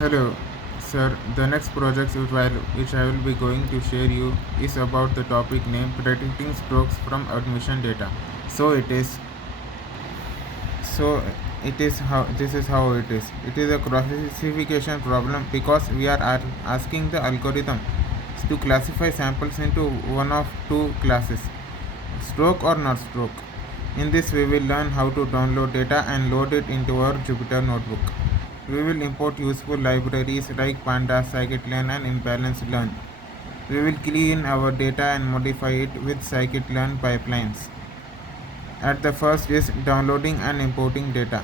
Hello, sir. The next project which I will be going to share you is about the topic name predicting strokes from admission data. So it is. So it is how this is how it is. It is a classification problem because we are asking the algorithm to classify samples into one of two classes, stroke or not stroke. In this, we will learn how to download data and load it into our Jupyter notebook. We will import useful libraries like Pandas, scikit-learn, and imbalanced-learn. We will clean our data and modify it with scikit-learn pipelines. At the first is downloading and importing data.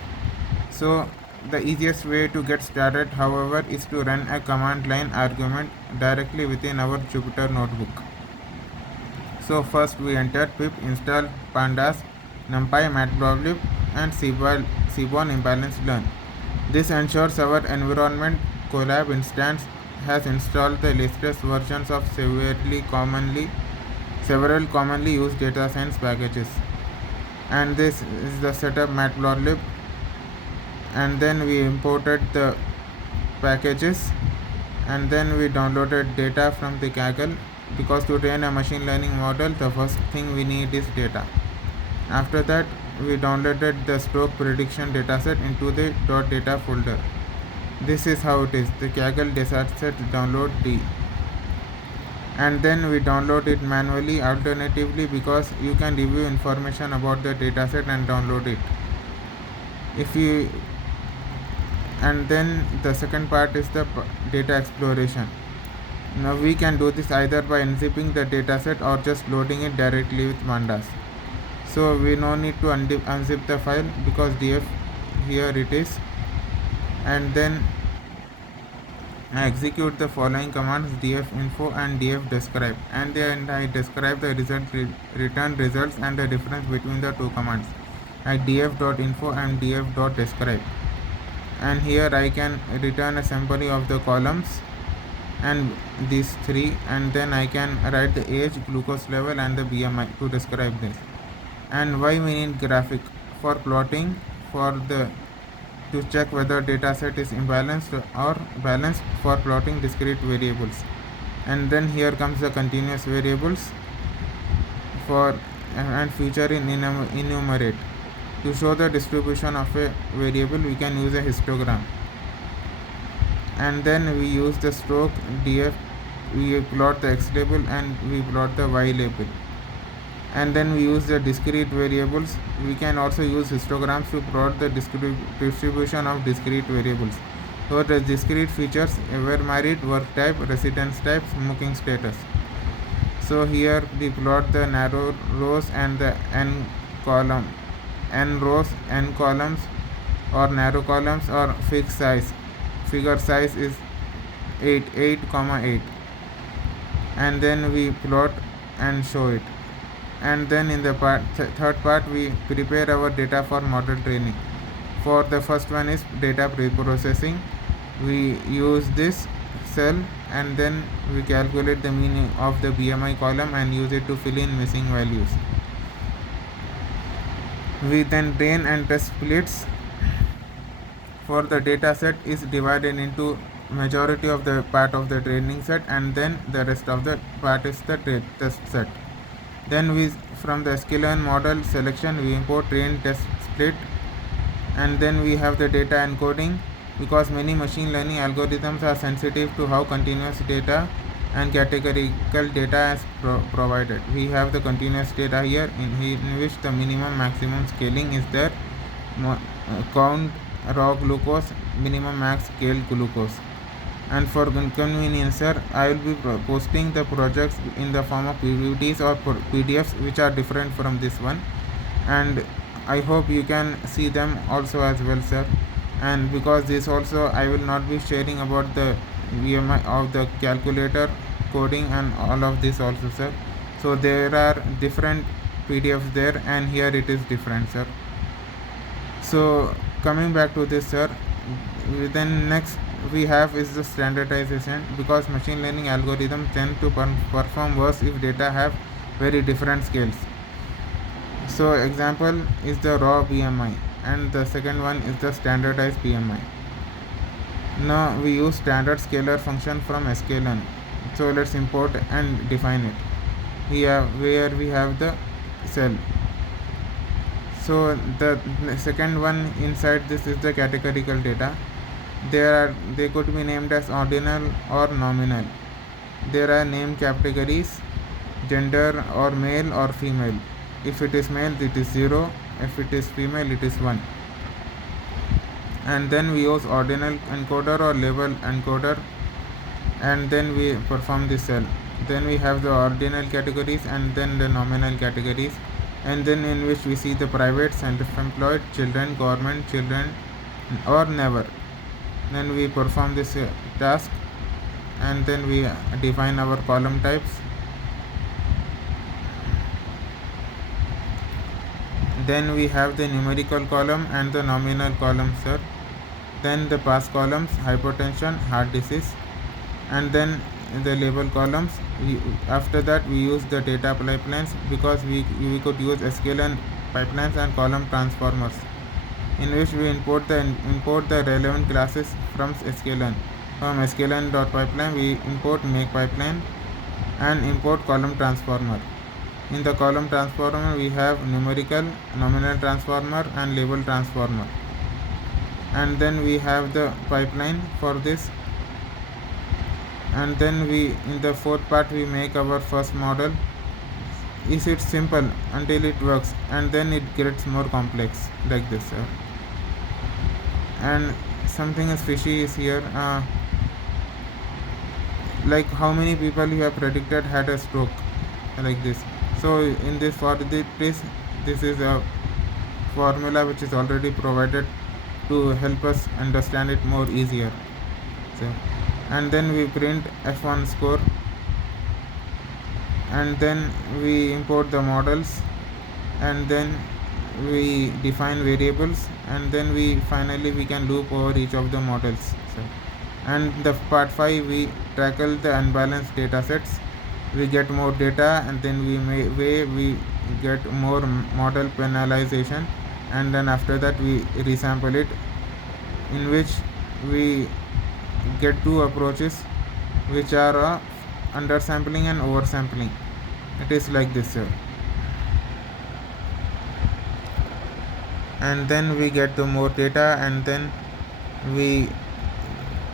So the easiest way to get started, however, is to run a command line argument directly within our Jupyter notebook. So first we enter pip install pandas, numpy, matplotlib, and seaborn imbalanced learn. This ensures our environment collab instance has installed the latest versions of several commonly used data science packages. And this is the setup matplotlib, and then we imported the packages, and then we downloaded data from the Kaggle, because to train a machine learning model the first thing we need is data. After that, we downloaded the stroke prediction dataset into the .data folder. This is how it is, the Kaggle dataset download D. And then we download it manually, alternatively, because you can review information about the dataset and download it. If you And then the second part is the data exploration. Now we can do this either by unzipping the dataset or just loading it directly with pandas. So we no need to unzip the file because df, here it is, and then I execute the following commands df info and df describe, and then I describe the return results and the difference between the two commands at df.info and df.describe. And here I can return a summary of the columns and these three, and then I can write the age, glucose level, and the BMI to describe this. And why we need graphic? For plotting, for the to check whether dataset is imbalanced or balanced, for plotting discrete variables. And then here comes the continuous variables for and future in enumerate. To show the distribution of a variable, we can use a histogram. And then we use the stroke df, we plot the x label and we plot the y label. And then we use the discrete variables. We can also use histograms to plot the distribution of discrete variables. So the discrete features: ever married, work type, residence type, smoking status. So here we plot the narrow rows and the n rows, n columns, or narrow columns, or fixed size. Figure size is 8, comma 8. And then we plot and show it. And then in the third part, we prepare our data for model training. For the first one is data pre-processing. We use this cell and then we calculate the mean of the BMI column and use it to fill in missing values. We then train and test splits. For the data set is divided into majority of the part of the training set, and then the rest of the part is the test set. Then we, from the sklearn model selection, we import train test split, and then we have the data encoding, because many machine learning algorithms are sensitive to how continuous data and categorical data is provided. We have the continuous data here in which the minimum maximum scaling is there, count raw glucose, minimum max scale glucose. And for convenience, sir, I will be posting the projects in the form of PPTs or PDFs which are different from this one, and I hope you can see them also as well, sir. And because this also, I will not be sharing about the VMI of the calculator coding and all of this also, sir. So there are different PDFs there, and here it is different, sir. So coming back to this, sir, then next we have is the standardization, because machine learning algorithms tend to perform worse if data have very different scales. So example is the raw BMI, and the second one is the standardized BMI. Now we use standard scalar function from sklearn. So let's import and define it. Here where we have the cell. So the second one inside this is the categorical data. They could be named as ordinal or nominal. There are name categories, gender or male or female. If it is male it is 0, if it is female it is 1. And then we use ordinal encoder or label encoder, and then we perform the cell. Then we have the ordinal categories and then the nominal categories, and then in which we see the private, self-employed, children, government, children, or never. Then we perform this task, and then we define our column types. Then we have the numerical column and the nominal column, sir. Then the pass columns, hypertension, heart disease, and then the label columns. After that we use the data pipelines, because we could use sklearn pipelines and column transformers, in which we import the relevant classes from sklearn. From sklearn.pipeline we import make pipeline and import column transformer. In the column transformer we have numerical, nominal transformer and label transformer, and then we have the pipeline for this. And then we in the fourth part we make our first model. Is it simple until it works, and then it gets more complex like this, and something is fishy is here, like how many people you have predicted had a stroke, like this. So in this, for this is a formula which is already provided to help us understand it more easier. So, and then we print f1 score, and then we import the models, and then we define variables, and then we finally we can loop over each of the models. So, and the part 5 we tackle the unbalanced data sets. We get more data, and then we get more model penalization, and then after that we resample it, in which we get two approaches, which are undersampling and oversampling. It is like this, sir. And then we get the more data, and then we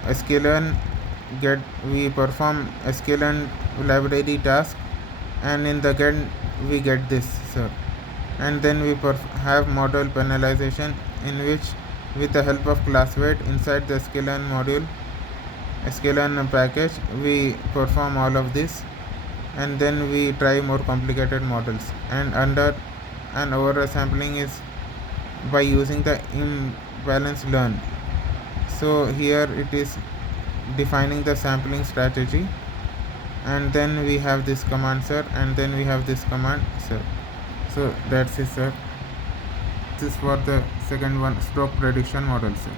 sklearn we perform sklearn library task, and in the end we get this, sir. And then we have model penalization, in which with the help of class weight inside the sklearn module, sklearn package, we perform all of this, and then we try more complicated models. And under an oversampling is by using the imbalance learn. So here it is defining the sampling strategy, and then we have this command, sir, and then we have this command, sir. So that's it, sir. This is for the second one, stroke prediction model, sir.